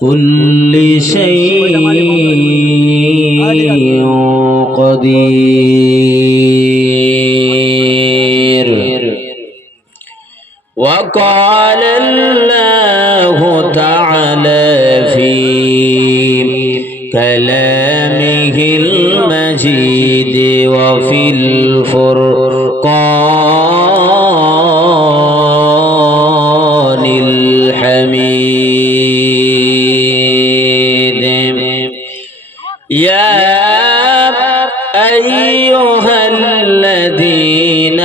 كل شيء قدير. وقال الله تعالى في كلامه المجيد وفي الفرقان الحميد. يا أيها الذين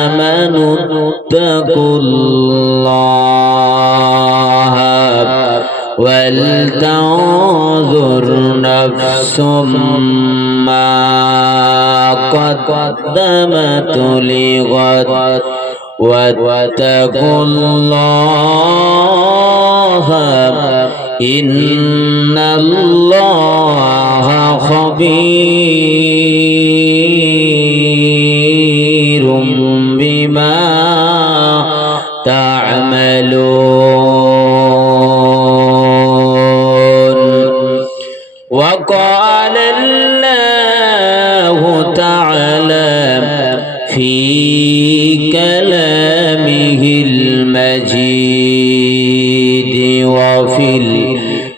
آمنوا اتقوا الله ولتنظر نفس ما قدمت لغد واتقوا الله إن الله خبير بما تعملون. وقال الله تعالى في كلامه المجيد وفي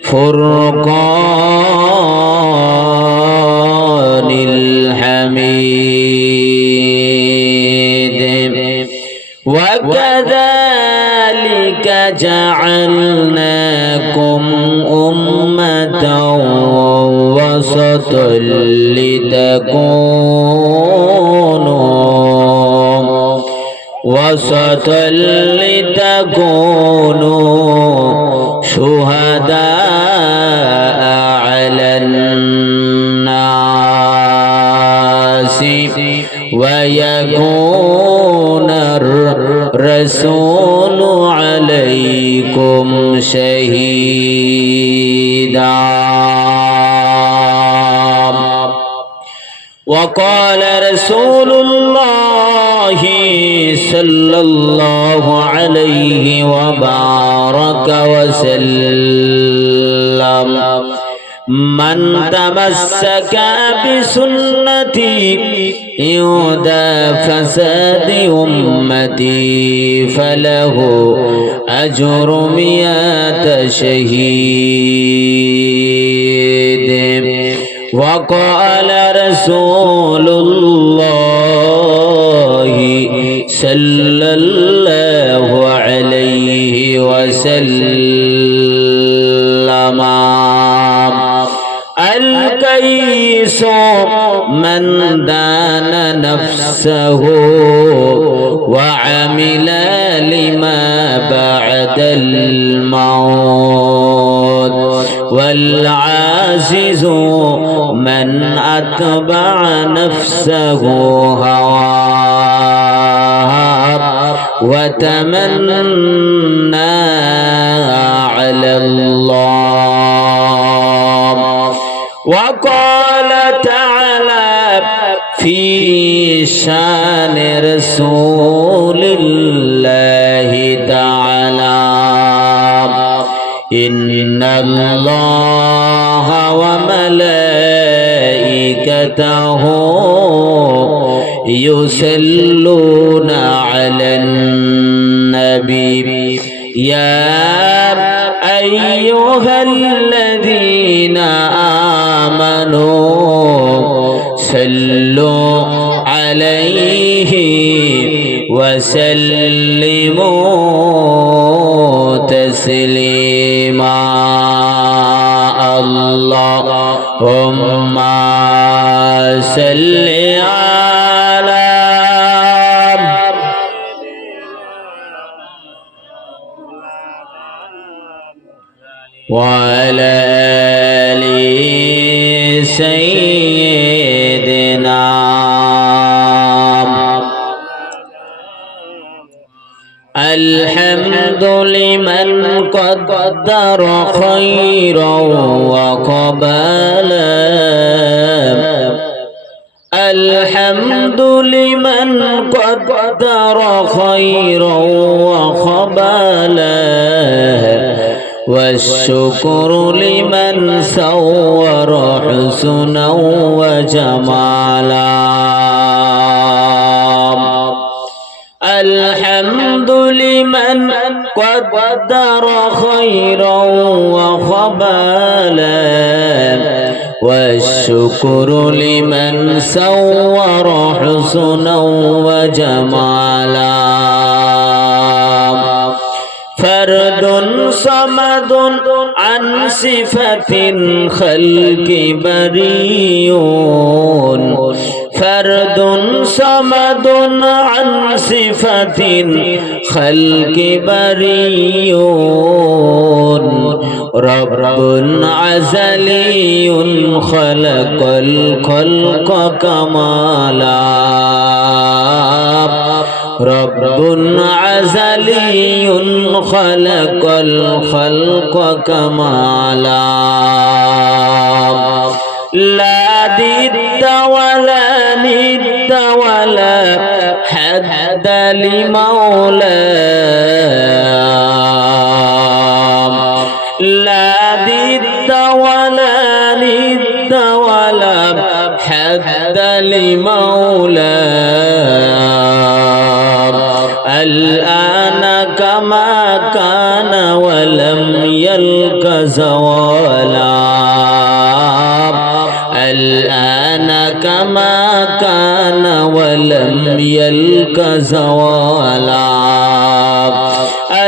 الفرقان الحميد. وكذلك جعلناكم أمة وسطا لتكونوا شهداء على الناس ويكون الرسول عليكم شهيدا. وقال رسول الله صلى الله عليه وبارك وسلم: من تمسك بسنتي عند فساد أمتي فله أجر 100 شهيد. وقال رسول الله صلى الله عليه وسلم: الكيس من دان نفسه وعمل لما بعد الموت، والعاجز من أتبع نفسه هواه وتمنى على الله. وقال تعالى في شان رسول الله تعالى: إن الله وملائكته يصلون على النبي يا أيها الذين آمنوا صلوا عليه وسلموا تسليما. اللهم صل على وعلى آل سيدنا. الحمد لمن قدر خيرا وقبلا، الحمد لمن قدر خيرا وقبلا، والشكر لمن صور حسنا وجمالا الحمد لمن قدر خيرا وخبالا والشكر لمن صور حسنا وجمالا فرد صمد عن صفة خلق بريء فرد صمد عن صفة خلق بريء رب عزلي خلق الخلق كمالا رب عزلي خلق الخلق كمالا لا ضد ولا ند ولا حد لمولاه لا ضد ولا ند ولا حد لمولاه الآن كما كان ولم يلق زوالا الآن كما كان ولم يلق زوالا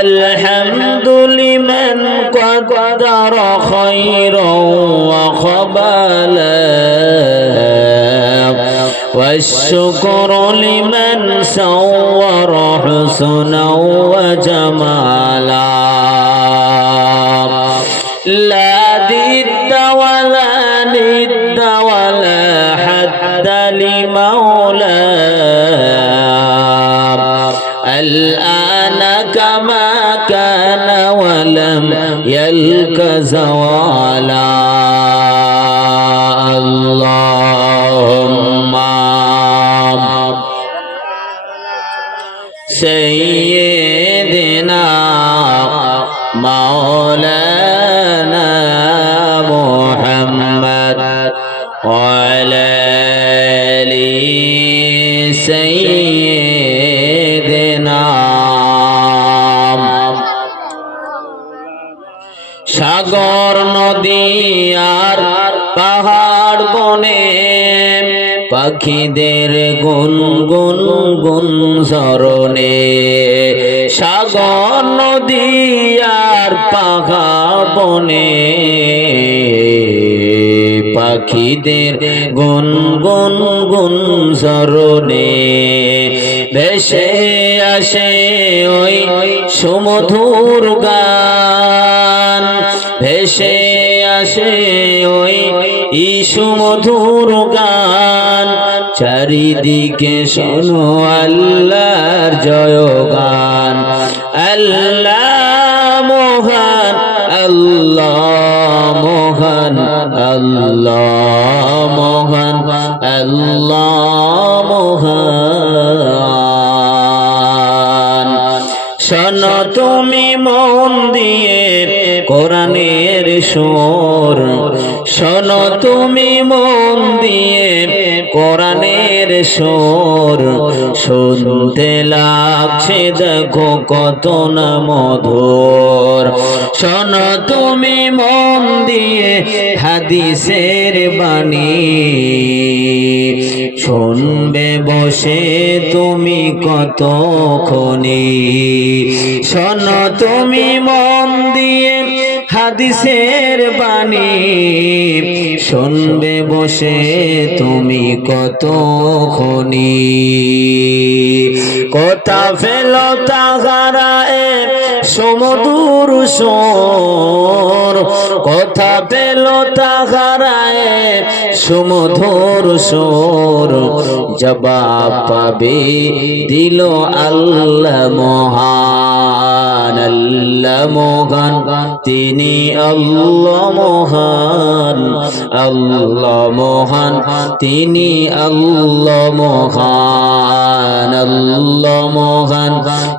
الحمد لمن قدر خيرا وخبالا والشكر لمن صور حسنا وجمالا لا ضد ولا ند ولا حد لمولاه الآن كما كان ولم يلق زوالا اللهم سيدنا مولانا محمد وعلى آل سيدنا সাগর নদী আর পাহাড় বনে পাখিদের গুনগুন গুন ঝরনে সাগর নদী আর পাহাড় বনে পাখিদের গুনগুন গুন ঝরনে ভেসে আসে ওই সুমধুর গান ভেসে আসে ওই সুমধুর গান চারিদিকে শোনো আল্লাহর জয়গান আল্লাহ মহান আল্লাহ মহান আল্লাহ মহান আল্লাহ মহান শোনো তুমি মন দিয়ে কোরআনের সুর শোনো তুমি মন দিয়ে কোরআনের সুর শুনতে লাগছে দেখো কত না মধুর শোনো তুমি মন দিয়ে হাদিসের বাণী শুনবে বসে তুমি কতক্ষণে শোনো তুমি মন দিয়ে হাদিসের বাণী শুনবে বসে তুমি কতক্ষণে কথা ফেলো তাহারা সমুদুর সোর কথা পেলো তাহারা সমুধুর সোর জবাব পাবে দিল আল্লাহ মহান আল্লাহ মহান তিনি আল্লাহ মহান আল্লাহ মহান তিনি আল্লাহ মহান আল্লাহ মহান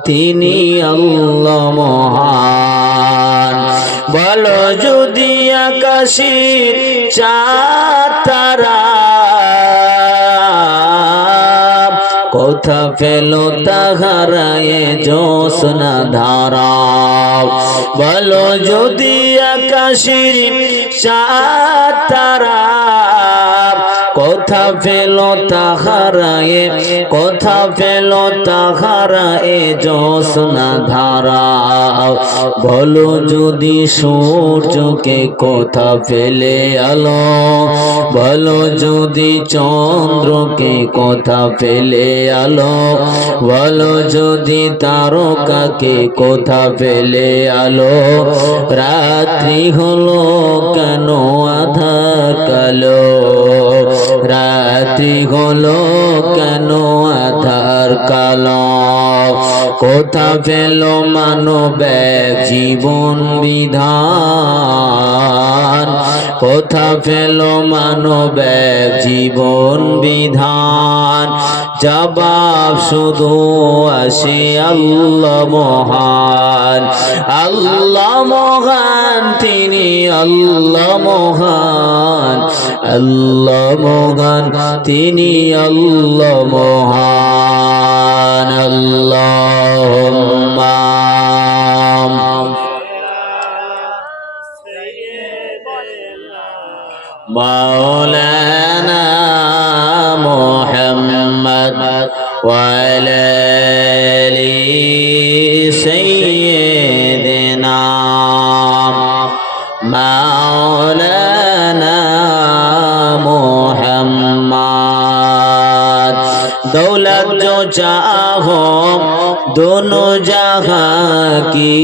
তিনি আল্লাহ মহান বলো যদি আকাশের চাঁদ তারা কোথা পেল তাহারায় জ্যোৎস্না ধারা বলো যদি আকাশের চাঁদ তারা কোথা পেল তাহারায় কোথা পেল তাহারায় জ্যোৎস্না ধারা বলো যদি সূর্যকে কোথা পেলে আলো বলো যদি চন্দ্রকে কোথা পেলে আলো বলো যদি তারকাকে কোথা পেলে আলো রাত্রি হলো কেন আধার কালো রাত্রি হলো কেন আধার কালো কোথা পেল মানব জীবন বিধান কোথা পেল মানব জীবন বিধান জবাব শুধু আসে আল্লাহ মহান আল্লাহ মহান তিনি আল্লাহ মহান আল্লাহ মহান তিনি আল্লাহ মহান আল্লাহুম্মা মাওলানা মুহাম্মদ ওয়া আলা আলি সাইয়্যিদিনা মাওলানা মুহাম্মদ दौलत जो चाहो दोनों जहां की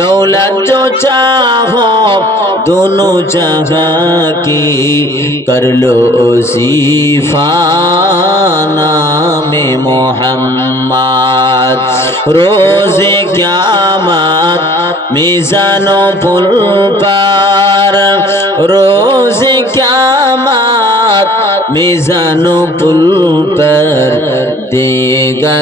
दौलत जो चाहो दोनों जहां की कर लो उसी फाना में मोहम्मद रोज़े क़यामत मीज़ानो पुल पर रोज़े क़यामत मीज़ानो पुल पर देगा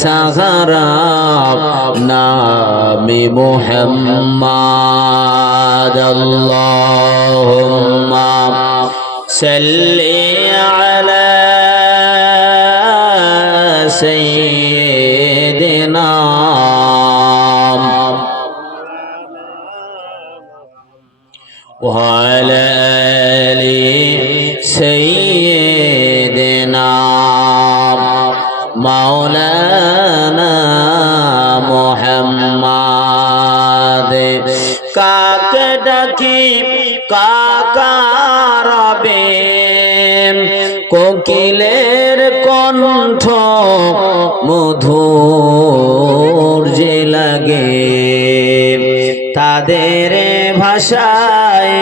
सखराब नाम मुहम्मद अल्लाहुम्मा सल्ली अला सय्यिदिना व अला सय्यिदिना मौलाना मुहम्मद काके डाकी काकारबे कोकिलेर कण्ठ मधुर जे लागे तादेर भाषाय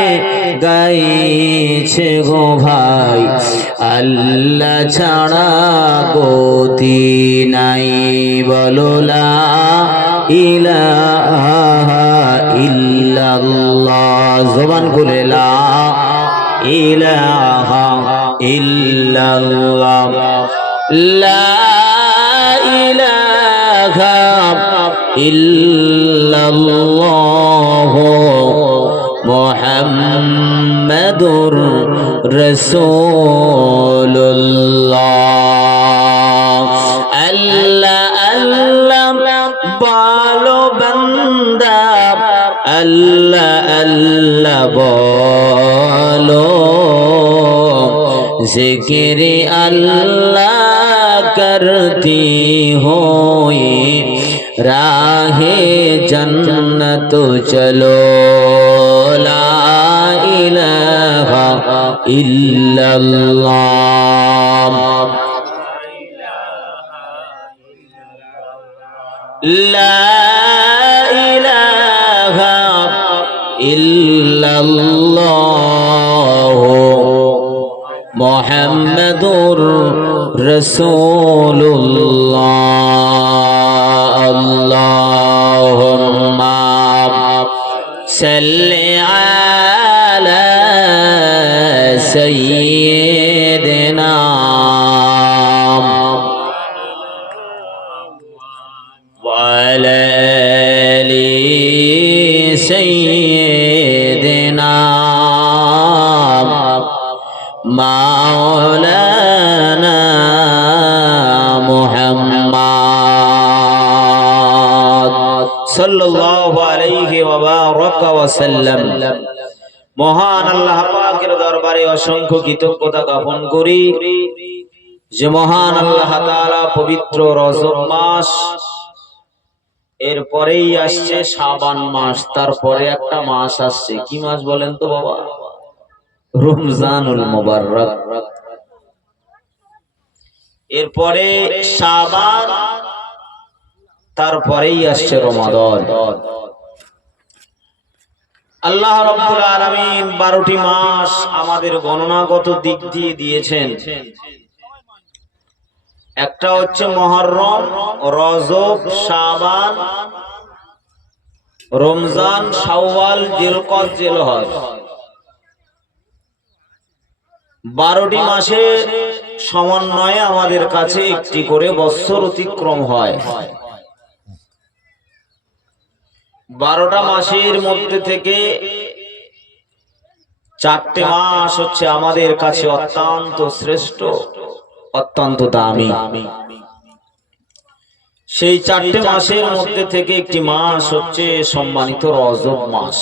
गाइছে গো ভাই আল্লাহ ছাড়া গতি নাই বলো লা ইলাহা ইল্লাল্লাহ জবান খুলে লা ইলাহা ইল্লাল্লাহ লা ইলাহা ইল্লাল্লাহ মুহাম্মাদুর রাসূলুল্লাহ আল্লাহ আল্লাহ বলো বান্দা আল্লাহ আল্লাহ বলো जिक्र अल्लाह करती होए राहे जन्नत चलो ला इलाहा इल्लल्लाह ला इलाहा इल्लल्लाह मुहम्मदुर रसूलुल्लाह अल्लाहुम्मा सल्लि अला सय्यिदिना व وعلى آل سيدنا مولانا محمد সাল্লাল্লাহু আলাইহি ওয়া বারাকা ওয়া সাল্লাম। মহান আল্লাহ পাকের দরবারে অসংখ্য কৃতজ্ঞতা জ্ঞাপন করি যে মহান আল্লাহ তাআলা পবিত্র রজব মাস, এরপরেই আসছে শাবান মাস, তারপরে একটা মাস আসছে। কি মাস বলেন তো বাবা? রমজানুল মুবাররক। এরপরে শাবান, তারপরেই আসছে রমাদান। আল্লাহ রাব্বুল আলামিন 12টি মাস আমাদের গণনাগত দিক দিয়ে দিয়েছেন। একটা হচ্ছে মুহররম, রজব, শাবান, রমজান, শাওয়াল, জিলকদ, জিলহজ। 12টি মাসের সমন্বয়ে আমাদের কাছে একটি করে বৎসর অতিক্রম হয়। 12টা মাসের মধ্যে থেকে 4টে মাস হচ্ছে আমাদের কাছে অত্যন্ত শ্রেষ্ঠ, অত্যন্ত দামি। সেই 4টে মাসের মধ্যে থেকে একটি মাস হচ্ছে সম্মানিত রজব মাস।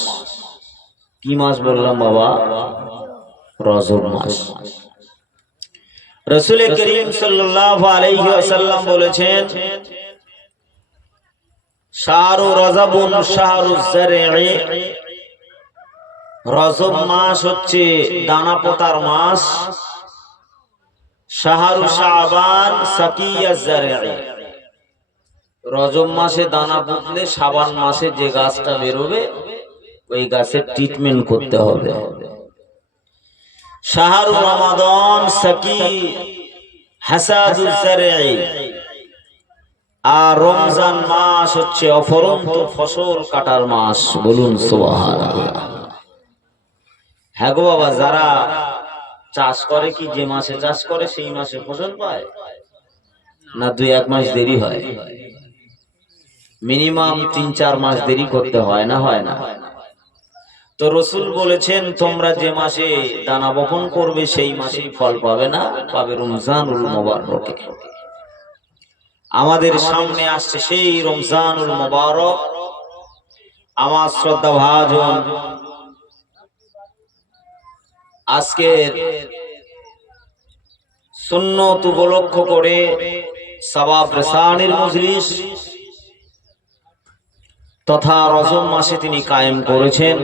কি মাস বললাম বাবা? রজব মাস। রাসূল করিম সাল্লাল্লাহু আলাইহি ওয়াসাল্লাম বলেছেন, শাহরু রজবুন শাহরুজ জারঈ, রজব মাস হচ্ছে দানা পোতার মাস। শাহরু শাবান সাকিয়াজ জারঈ, রজব মাসে দানা পুঁতলে শাবান মাসে যে গাছটা বেরোবে ওই গাছের ট্রিটমেন্ট করতে হবে। শাহরু রমাদান সাকি হাসাদুজ জারঈ, আর রমজান মাস হচ্ছে অফরন্ত ফসল কাটার মাস। বলুন সুবহানাল্লাহ। হ্যাঁ গো বাবা, যারা চাষ করে কি যে মাসে চাষ করে সেই মাসে ফসল পায় না? 2-1 মাস দেরি হয়, মিনিমাম 3-4 মাস দেরি করতে হয় না? হয় না? তো রাসূল বলেছেন, তোমরা যে মাসে দানা বপন করবে সেই মাসেই ফল পাবে না, পাবে রমজানুল মুবাররকে। আমাদের সামনে আসছে সেই রমজানুল মুবারক। আমার শ্রদ্ধা ভাজন, আজকে সুন্নত উপলক্ষ করে সওয়াব রেসানির মজলিস তথা রজব মাসে তিনি কায়েম করেছেন।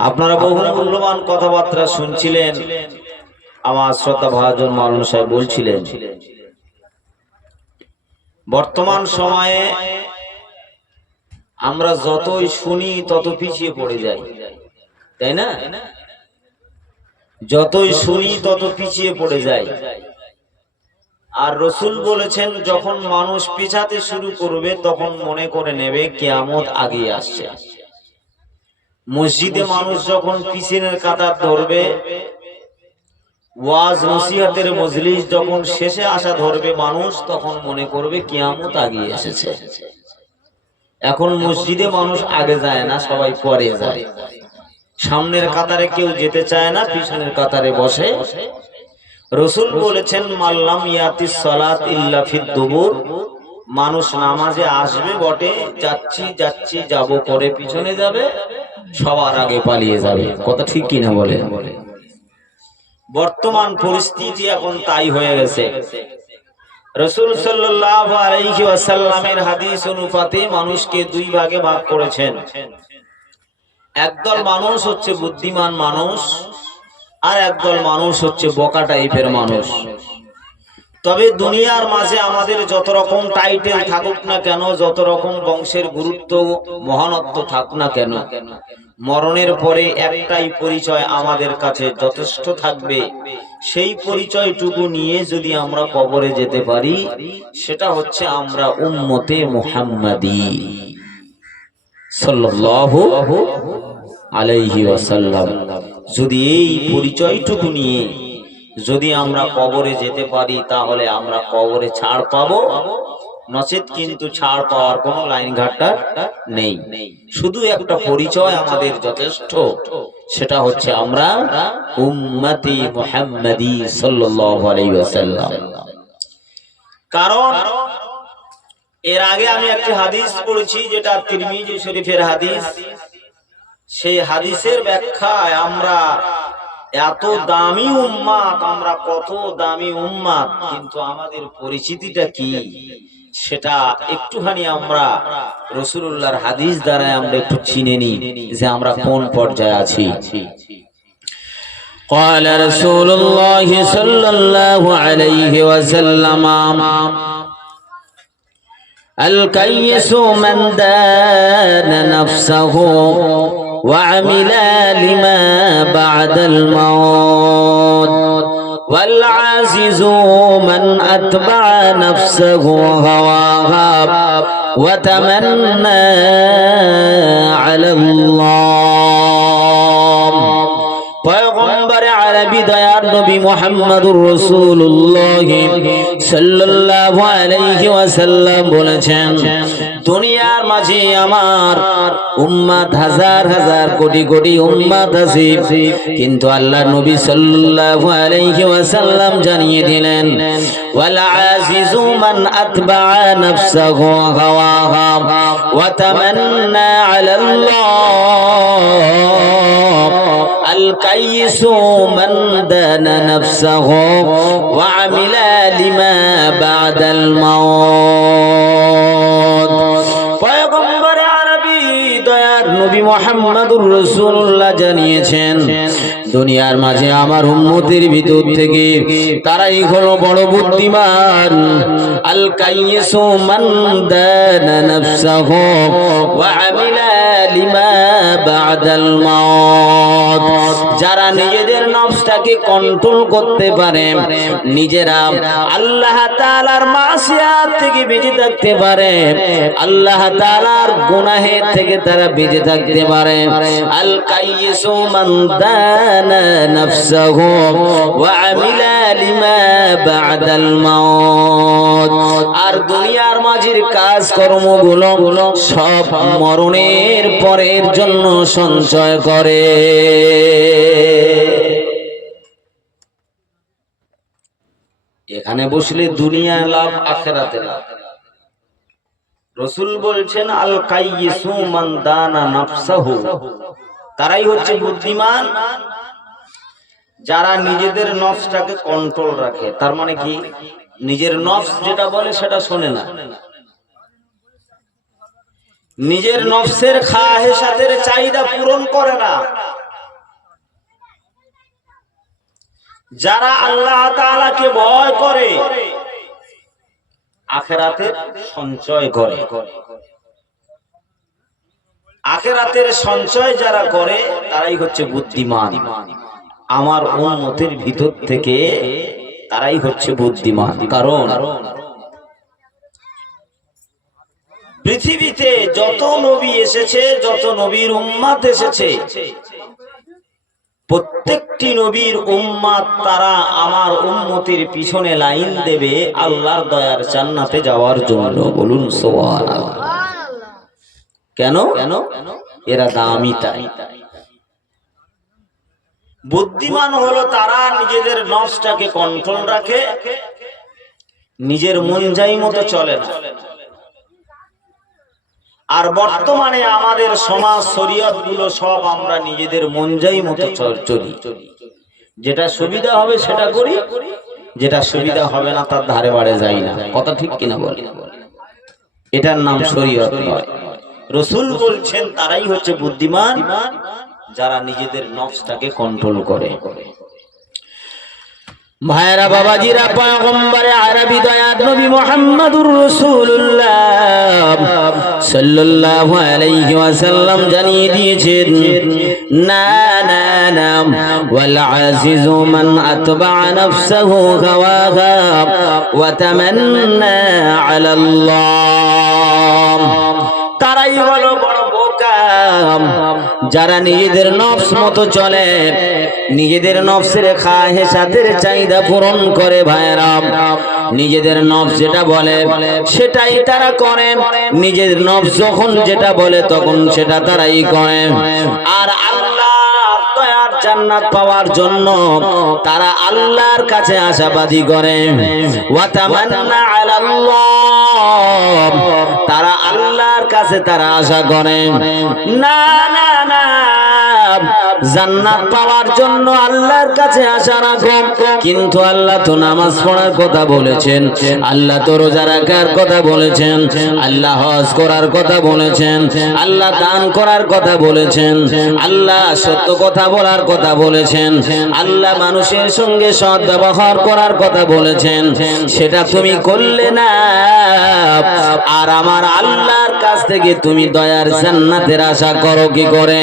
আপনারা বহু মূল্যবান কথাবার্তা শুনছিলেন। আমার শ্রদ্ধা ভাজন মাওলানা সাহেব বলছিলেন, বর্তমান সময়ে আমরা যতই শুনি তত পিছিয়ে পড়ে যাই, তাই না? যতই শুনি তত পিছিয়ে পড়ে যাই। আর রাসূল বলেছেন, যখন মানুষ পিছাতে শুরু করবে তখন মনে করে নেবে কিয়ামত আগিয়ে আসছে। মসজিদে মানুষ যখন পিছনের কাতার ধরবে, ওয়াজ নসিহতের মজলিস যখন শেষে আসা ধরবে মানুষ, তখন মনে করবে কিয়ামত আগিয়ে এসেছে। এখন মসজিদে মানুষ আগে যায় না, সবাই পরে যায়। সামনের কাতারে কেউ যেতে চায় না, পিছনের কাতারে বসে। রাসূল বলেছেন, মাল্লাম ইয়াতিস সালাত ইল্লা ফিদ দুবুর, মানুষ নামাজে আসবে বটে, যাচ্ছি যাচ্ছি যাব করে পিছনে যাবে, সবার আগে পালিয়ে যাবে। কথা ঠিক কিনা বলে? বর্তমান পরিস্থিতি এখন তাই হয়ে গেছে। রাসূল সাল্লাল্লাহু আলাইহি ওয়াসাল্লামের হাদিস অনুপাতে মানুষকে 2 ভাগে ভাগ করেছেন। একদল মানুষ হচ্ছে বুদ্ধিমান মানুষ, আর একদল মানুষ হচ্ছে বোকা টাইপের মানুষ। তবে দুনিয়ার মাঝে আমাদের যত রকম টাইটেল থাকুক না কেন, যত রকম বংশের গুরুত্ব মহানত্ব থাক না কেন, মরণের পরে একটাই পরিচয় আমাদের কাছে যথেষ্ট থাকবে। সেই পরিচয়টুকু নিয়ে যদি আমরা কবরে যেতে পারি, সেটা হচ্ছে আমরা উম্মতে মুহাম্মাদি সাল্লাল্লাহু আলাইহি ওয়াসাল্লাম। যদি এই পরিচয়টুকু নিয়ে যদি আমরা কবরে যেতে পারি তাহলে আমরা কবরে ছাড় পাবো, নচেত কিন্তু ছাড় পাওয়ার কোনো লাইন ঘাটটা নেই। শুধু একটা পরিচয় আমাদের যথেষ্ট, সেটা হচ্ছে আমরা উম্মতি মুহাম্মাদি সাল্লাল্লাহু আলাইহি ওয়াসাল্লাম। কারণ এর আগে আমি একটি হাদিস পড়েছি, যেটা তিরমিজি শরীফের হাদিস। সেই হাদিসের ব্যাখ্যায় আমরা এত দামি উম্মাত, আমরা কত দামি উম্মাত, কিন্তু আমাদের পরিচিতিটা কি সেটা একটুখানি আমরা রাসূলুল্লাহর হাদিস দ্বারা আমরা একটু চিনে নিই যে আমরা কোন পর্যায়ে আছি। قال رسول الله صلى الله عليه وسلم الكيس من دان نفسه وعمل لما بعد الموت والعاجز من أتبع نفسه هواها وتمنى على الله। পয়গম্বর আরবি দয়ার নবী মুহাম্মদুর রাসূলুল্লাহ সাল্লাল্লাহু আলাইহি ওয়াসাল্লাম বলেছেন, দুনিয়ার মাঝে আমার উম্মত হাজার হাজার কোটি কোটি উম্মত আছে, কিন্তু আল্লাহর নবী সাল্লাল্লাহু আলাইহি ওয়াসাল্লাম জানিয়ে দিলেন, ওয়াল আজিজু মান আতবা নাফসাহু হাওয়াহা ওয়া তামান্না আলাল্লাহ। الكيس من دان نفسه وعمل لما بعد الموت। পয়গম্বর আরবি দয়ার নবী মুহাম্মদুর রাসূলুল্লাহ জানিয়েছেন, দুনিয়ার মাঝে আমার উম্মতের ভিতর থেকে তারাই হলো বড় বুদ্ধিমান। আল কাইয়িসু মান দানা নাফসাহু ওয়া আমিলা লিমা বা'দাল মাউত। যারা নিজেদের নফসটাকে কন্ট্রোল করতে পারে, নিজেরা আল্লাহ তাআলার মাসিয়াত থেকে বেঁচে থাকতে পারে, আল্লাহ তাআলার গুনাহের থেকে তারা বেঁচে থাকতে পারে। আল কাইয়িসু মান দানা নাফসাহু ওয়া আমিলা লিমা বা'দাল মাউত। আর দুনিয়ার মাঝের কাজ কর্মগুলো সব মরণের পরের জন্য সঞ্চয় করে। এখানে বসলে দুনিয়া লাভ, আখিরাতে লাভ। রাসূল বলছেন, আল কাইয়িসু মান দানা নাফসাহু, তারাই হচ্ছে বুদ্ধিমান যারা নিজেদের নফসটাকে কন্ট্রোল রাখে। তার মানে কি, নিজের নফস যেটা বলে সেটা শোনে না, নিজের নফসের খাহেসাতের চাহিদা পূরণ করে না। যারা আল্লাহ তাআলাকে ভয় করে, আখিরাতের সঞ্চয় করে। আখিরাতের সঞ্চয় যারা করে তারাই হচ্ছে বুদ্ধিমান। আমার উম্মতের ভিতর থেকে তারাই হচ্ছে বুদ্ধিমান। কারণ পৃথিবীতে যত নবী এসেছে, যত নবীর উম্মত এসেছে, প্রত্যেকটি নবীর উম্মত তারা আমার উম্মতের পিছনে লাইন দেবে আল্লাহর দয়ার জান্নাতে যাওয়ার জন্য। বলুন সুবহানাল্লাহ। কেন? এরা দামি তাই। বুদ্ধিমান হলো তারা নিজেদের নফসটাকে কন্ট্রোল রাখে, নিজের মন যাই মতো চলে না। আর বর্তমানে আমাদের সমাজ শরীয়ত গুলো সব আমরা নিজেদের মন যাই মতো চলি। যেটা সুবিধা হবে সেটা করি, যেটা সুবিধা হবে না তার ধারে বাড়ে যাই না। কথা ঠিক কিনা বল? এটার নাম শরীয়ত নয়। রাসূল বলছেন তারাই হচ্ছে বুদ্ধিমান যারা নিজেদের নফসটাকে কন্ট্রোল করে। ভাইরা বাবাজিরা, পয়গম্বর আরবি দয়ার নবী মুহাম্মদুর রাসূলুল্লাহ সাল্লাল্লাহু আলাইহি ওয়াসাল্লাম জানিয়ে দিয়েছেন, না না না, ওয়াল আজিজু মান আতবা নাফসাহু হাওয়াহা ওয়া তামান্না আলাল্লাহ। তারাই হলো বড় বোকা যারা নিজেদের নফস মতো চলে, নিজেদের নফসের খাহেসাতের চাহিদা পূরণ করে ভাইরা, নিজেদের নফস যেটা বলে সেটাই তারা করে, নিজের নফস যখন যেটা বলে তখন সেটা তারাই করে। আর আল্লাহ দয়ার জান্নাত পাওয়ার জন্য তারা আল্লাহর কাছে আশাবাদী করে। ওয়া তামান্না আলাল্লাহ, তারা আল্লাহর কাছে তারা আশা করে। না না না, জান্নাত পাওয়ার জন্য আল্লাহর কাছে আশা রাখো, কিন্তু আল্লাহ তো নামাজ পড়ার কথা বলেছেন, আল্লাহ তো রোজা রাখার কথা বলেছেন, আল্লাহ হজ করার কথা বলেছেন, আল্লাহ দান করার কথা বলেছেন, আল্লাহ সত্য কথা বলার কথা বলেছেন, আল্লাহ মানুষের সঙ্গে সৎ ব্যবহার করার কথা বলেছেন, সেটা তুমি করলে না। আর আমার আল্লাহর কাছ থেকে তুমি দয়ার জান্নাতের আশা করো কি করে?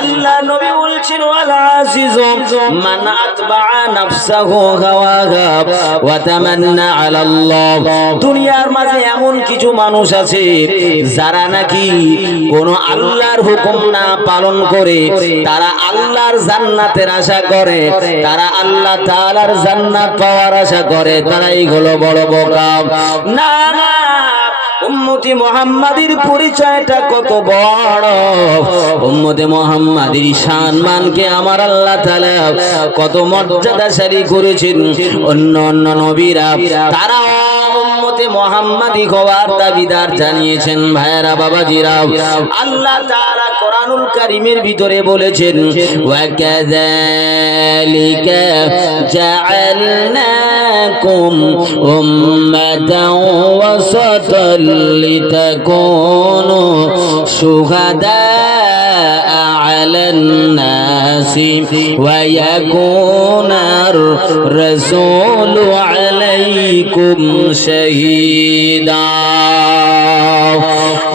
আল্লাহ নবী বলছেন, ওয়াল আজিজু মান আতবা নাফসাহু হাওয়াহা ওয়া তামান্না আলাল্লাহ। দুনিয়ার মাঝে এমন কিছু মানুষ আছে যারা নাকি কোন আল্লাহর হুকুম না পালন করে তারা আল্লাহর জান্নাতের আশা করে, তারা আল্লাহ তাআলার জান্নাত পাওয়ার আশা করে, তারাই হলো বড় বোকা। না না, উম্মতি মুহাম্মাদির পরিচয়টা কত বড়, উম্মতে মুহাম্মাদির সম্মানকে আমার আল্লাহ তাআলা কত মর্যাদাশালী করেছেন। অন্য অন্য নবীরা তারা উম্মতে মুহাম্মাদি হওয়ার দাবিদার জানিয়েছেন। ভাইরা বাবাজিরা, আল্লাহ তাআলা কোরআনুল কারীমের ভিতরে বলেছেন, ওয়া কাযালিকা জাআলনাকুম উম্মাতাও ওয়াসাতাল লিতাকুনু শুহাদা আলান নাসি ওয়া ইয়াকুনার রাসূলু আলাইকুম শাহীদা।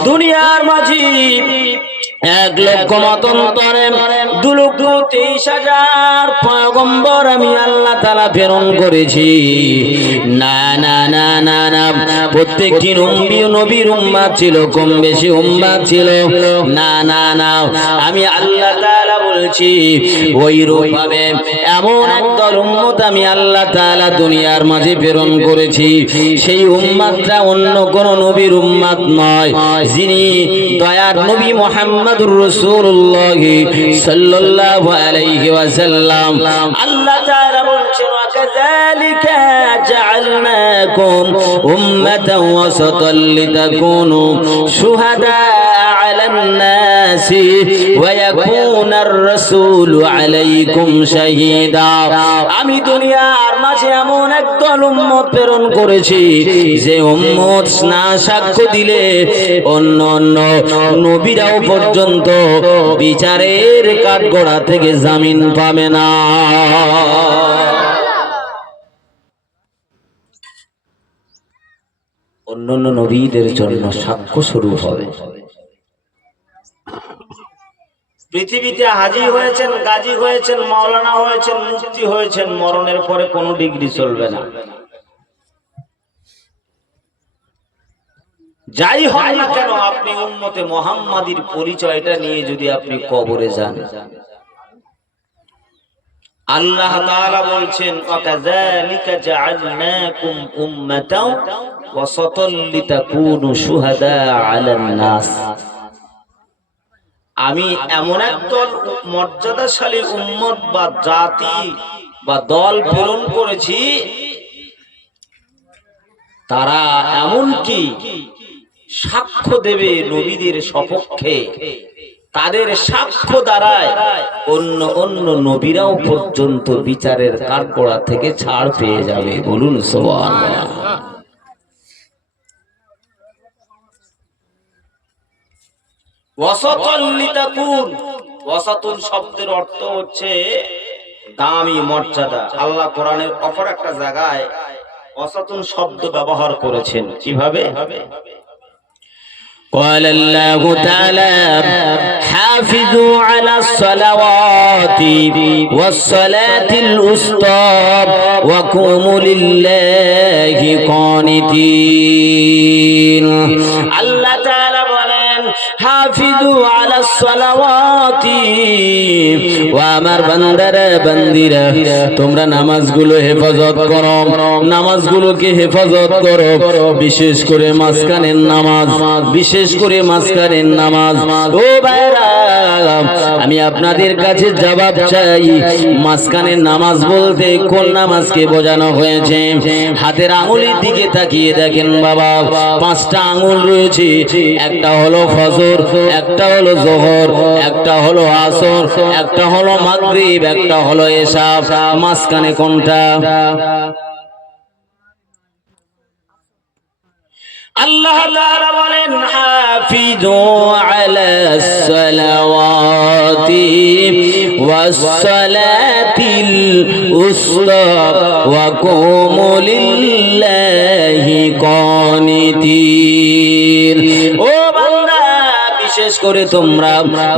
দুনিয়ার মাঝি 1,00,000 মতান্তরে 2,23,000 পয়গম্বর আমি আল্লাহ তাআলা প্রেরণ করেছি। না না না না না, প্রত্যেকটি নবীর উম্মত ছিল, কম বেশি উম্মত ছিল। না না না, আমি আল্লাহ তাআলা বলছি ওই রূপ ভাবে এমন একদল উম্মত আমি আল্লাহ তাআলা দুনিয়ার মাঝে প্রেরণ করেছি। সেই উম্মতটা অন্য কোন নবীর উম্মত নয়, যিনি দয়ার নবী মুহাম্মদুর রাসূলুল্লাহ সাল্লাল্লাহু আলাইহি ওয়াসাল্লাম। আল্লাহ তাআলা বলেন, ওয়া কাযালিকা জাআলনাকুম উম্মাতান ওয়াসাতাল লিতাকুনু শুহাদা আলান নাসি ওয়া ইয়াকুনার রাসূলু আলাইকুম শাহীদা। আমি দুনিয়ার মাঝে এমন একদল উম্মত প্রেরণ করেছি যে উম্মত না সাক্ষ্য দিলে অন্য অন্য নবীরাও পর্যন্ত বিচারের কাঠগড়া থেকে জামিন পাবে না। অন্যান্য নবীদের জন্য সাক্ষ্য শুরু হবে। পৃথিবীতে হাজী হয়েছেন, গাজী হয়েছেন, মাওলানা হয়েছেন, মুফতি হয়েছেন, মরণের পরে কোনো ডিগ্রি চলবে না। যাই হয় না কেন, আপনি উম্মতে মুহাম্মাদির পরিচয়টা নিয়ে যদি আপনি কবরে যান, আল্লাহ তাআলা বলছেন, ওয়া কাযালিকা জাআলনাকুম উম্মাতাও ওয়াসাতাল লিতাকুনু শুহাদা আলান নাস। আমি এমন একদল মর্যাদাশালী উম্মত বা জাতি বা দল প্রেরণ করেছি, তারা এমনকি সাক্ষ্য দেবে নবীদের সপক্ষে, তাদের সাক্ষ্য দ্বারায় অন্য অন্য নবীরাও পর্যন্ত বিচারের কাঠগড়া থেকে ছাড় পেয়ে যাবে। বলুন সুবহানাল্লাহ। ওয়াসাতাল লিতাকুন, ওয়াসাতুন শব্দের অর্থ হচ্ছে দামি, মর্যাদা। আল্লাহ কোরআনের অপর একটা জায়গায় ওয়াসাতুন শব্দ ব্যবহার করেছেন। কিভাবে? قال الله تعالى حافظوا على الصلوات والصلاة الوسطى وقوموا لله قانتين। আল্লাহ তাআলা বলেন, হাফিজু আলাস সালাওয়াতি, ও আমার বান্দারা বান্দিরা তোমরা নামাজগুলো হেফাজত করো, নামাজগুলোকে হেফাজত করো, বিশেষ করে মাঝখানের নামাজ, বিশেষ করে মাঝখানের নামাজ। ও ভাইরা, আমি আপনাদের কাছে জবাব চাই, মাঝখানের নামাজ বলতে কোন নামাজকে বোঝানো হয়েছে? হাতের আঙুলের দিকে তাকিয়ে দেখেন বাবা, 5টা আঙুল রয়েছে, একটা হলো ফজর, একটা হলো যোহর, একটা হলো আসর, একটা হলো মাগরিব, একটা হলো এশা। মাঝখানে কোনটা? আল্লাহ তাআলা বলেন হাফিজু আলাস সালাওয়াতি ওয়াস সালাতিল উসতা ওয়া কুমু লিল্লাহি কানিতিন। ও বান্দা, বিশেষ করে তোমরা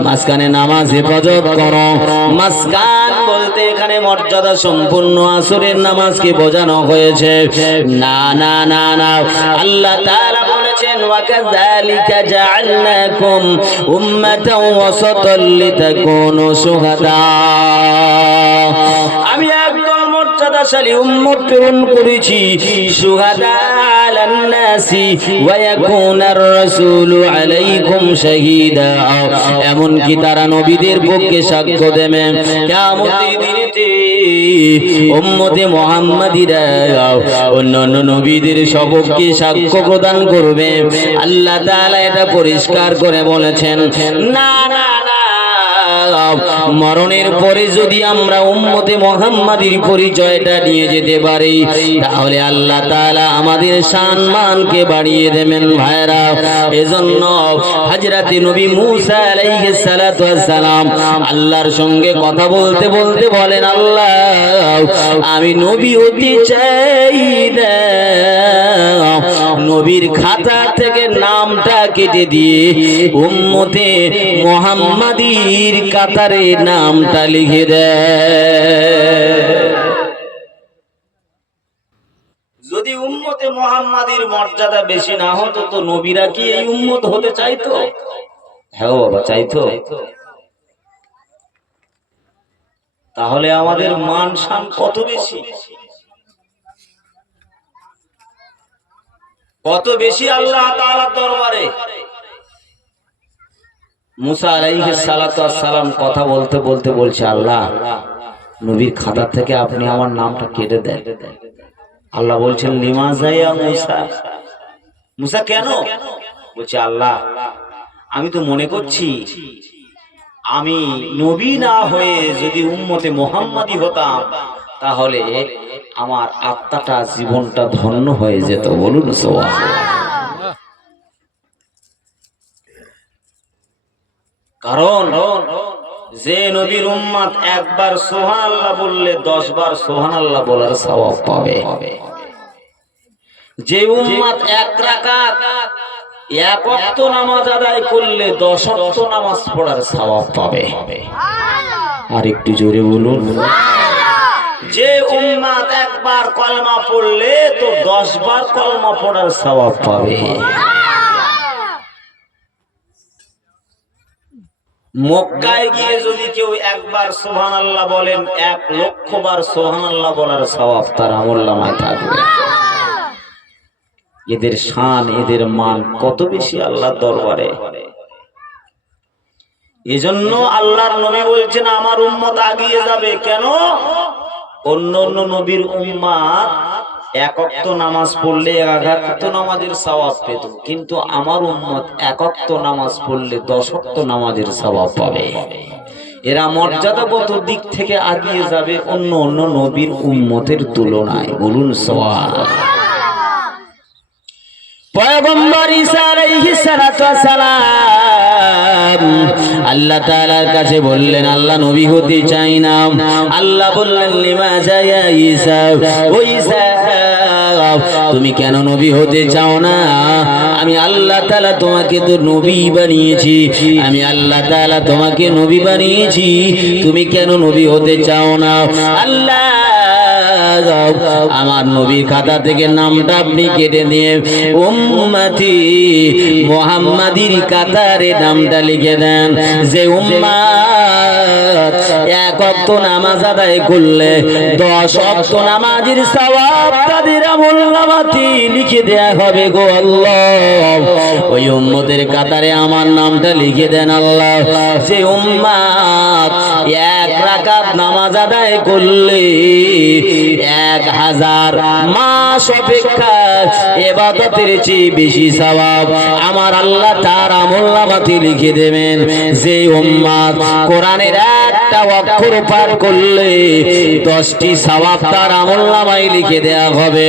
মাঝখানে নামাজ হেফাজত করো। মাঝখান বলতে এখানে মর্যাদা সম্পূর্ণ আসরের নামাজকে বোঝানো হয়েছে। না না না না, আল্লাহ তাআলা বলেছেন ওয়াকাযালিকা জাআলনাকুম উম্মাতাও ওয়াসাতাল লিতাকুনু শুহাদা। আমি একদল মর্যাদাশালী উম্মত প্রেরণ করেছি, শুহাদা আলান নাসি ওয়া ইয়াকুনার রাসূলু আলাইকুম শাহীদা, এমন কি তারা নবীদের পক্ষে সাক্ষ্য দেবে। কিয়ামতের দিনেতে উম্মতে মুহাম্মাদীরা অন্যান্য নবীদের সপক্ষে সাক্ষ্য প্রদান করবে। আল্লাহ তাআলা এটা পরিষ্কার করে বলেছেন। না না না, মরণের পরে যদি আমরা উম্মতে মুহাম্মাদীর পরিচয়টা নিয়ে যেতে পারি, তাহলে আল্লাহ তাআলা আমাদের সম্মানকে বাড়িয়ে দেবেন। ভাইরা, এজন্য হযরতে নবী মূসা আলাইহিস সালাতু ওয়াস সালাম আল্লাহর সঙ্গে কথা বলতে বলতে বলেন, আল্লাহ আমি নবী হতে চাই না, নবীর খাতা থেকে নামটা কেটে দিয়ে উম্মতে মুহাম্মাদীর কাতারে নামটা লিখে দেয়। যদি উম্মতে মুহাম্মাদীর মর্যাদা বেশি না হতো তো নবীরা কি এই উম্মত হতে চাইতো? হ্যাঁ বাবা, চাইতো। তাহলে আমাদের মান শান কত বেশি, কত বেশি আল্লাহ তাআলার দরবারে। মুসা আলাইহিস সালাতু ওয়াস সালাম কথা বলতে বলতে বলছে, আল্লাহ নবীর খাতা থেকে আপনি আমার নামটা কেটে দেন। আল্লাহ বলছেন, লিমাযা ইয়া মুসা? মুসা কেন? বলছে, আল্লাহ আমি তো মনে করছি আমি নবী না হয়ে যদি উম্মতে মুহাম্মাদী হতাম তাহলে আমার আত্মাটা জীবনটা ধন্য হয়ে যেত। বলুন সুবহানাল্লাহ। কারণ যে নবীর উম্মত একবার সুবহানাল্লাহ বললে 10 বার সুবহানাল্লাহ বলার সওয়াব পাবে। যে উম্মত এক রাকাত এক ওয়াক্ত নামাজ আদায় করলে 10 ওয়াক্ত নামাজ পড়ার সওয়াব পাবে। আর একটু জোরে বলুন। যে উম্মত একবার কলমা পড়লে তো 10 বার কলমা পড়ার সওয়াব পাবে। মক্কায় গিয়ে যদি কেউ একবার সুবহানাল্লাহ বলেন 1 লক্ষ বার সুবহানাল্লাহ বলার সওয়াব তার আমলনামায় থাকবে। এদের শান, এদের মান কত বেশি আল্লাহর দরবারে। এজন্য আল্লাহর নবী বলছেন আমার উম্মত এগিয়ে যাবে। কেন? অন্য অন্য নবীর উম্মত এক ওয়াক্ত নামাজ পড়লে 1 ওয়াক্ত নামাজের সওয়াব পেত, কিন্তু আমার উম্মত 1 ওয়াক্ত নামাজ পড়লে 10 ওয়াক্ত নামাজের সওয়াব পাবে। এরা মর্যাদাগত দিক থেকে এগিয়ে যাবে অন্য অন্য নবীর উম্মতের তুলনায়। বলুন সুবহানাল্লাহ। পয়গম্বর ঈসা আলাইহিস সালাতু ওয়াস সালাম আল্লাহ তাআলার কাছে বললেন, আল্লাহ নবী হতে চাই না। আল্লাহ বললেন, লিমাযা ইয়া ঈসা? ও ঈসা, তুমি কেন নবী হতে চাও না? আমি আল্লাহ তাআলা তোমাকে তো নবী বানিয়েছি, আমি আল্লাহ তাআলা তোমাকে নবী বানিয়েছি, তুমি কেন নবী হতে চাও না? আল্লাহ আমার নবীর খাতা থেকে নামটা আপনি কেটে নিয়ে উম্মতি মুহাম্মাদির কাতারে নামটা লিখে দেন। যে উম্মাত এক ওয়াক্ত নামাজ আদায় করলে 10 ওয়াক্ত নামাজের সওয়াব তাদের আমলনামাতে লিখে দেয়া হবে গো আল্লাহ। ওই উম্মতের কাতারে আমার নামটা লিখে দেন আল্লাহ। যে উম্মাত এক রাকাত নামাজ আদায় করলে 1000 মাস অপেক্ষা ইবাদতের চেয়ে বেশি সওয়াব আমার আল্লাহ তার আমলনামাতে লিখে দেবেন। যে উম্মাত কোরআনের একটা অক্ষর পাঠ করলে 10টি সওয়াব তার আমলনামায় লিখে দেয়া হবে।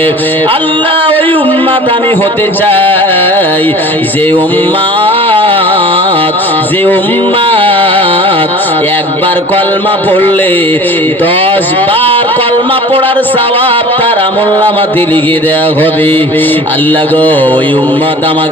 আল্লাহ ওই উম্মাত আমি হতে চাই যে উম্মাত একবার কলমা পড়লে 10 বার কলমা পড়ার সওয়াব তার আমলনামাতে লিখে দেয়া হবে। আল্লাহ গো ওই উম্মাত আমাকে